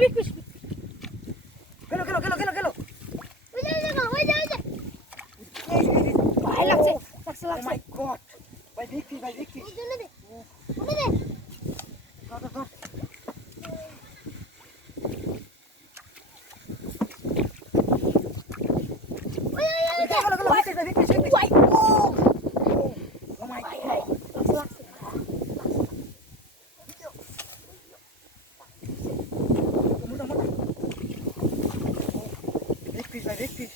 big fish. গেল গেল গেল গেল গেল ওই যে ভাই লাগছে ও মাই গড ভাই বিগ ফিশ ওনে দে ধর ধর big fish.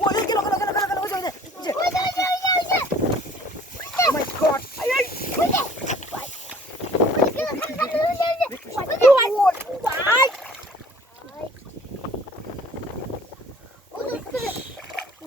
Oh, gelo. Oh my god. Ay. Big fish. Oh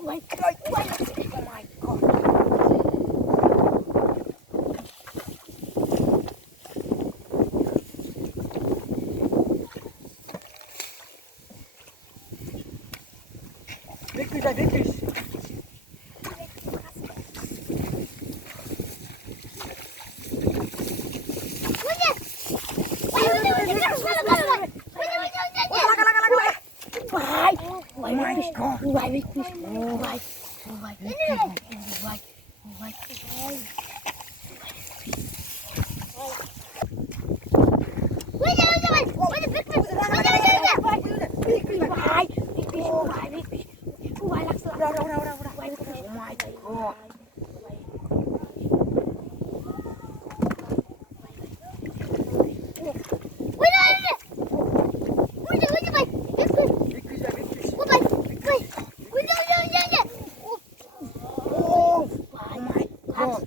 my god. Why big fish? Why?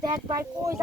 That by boys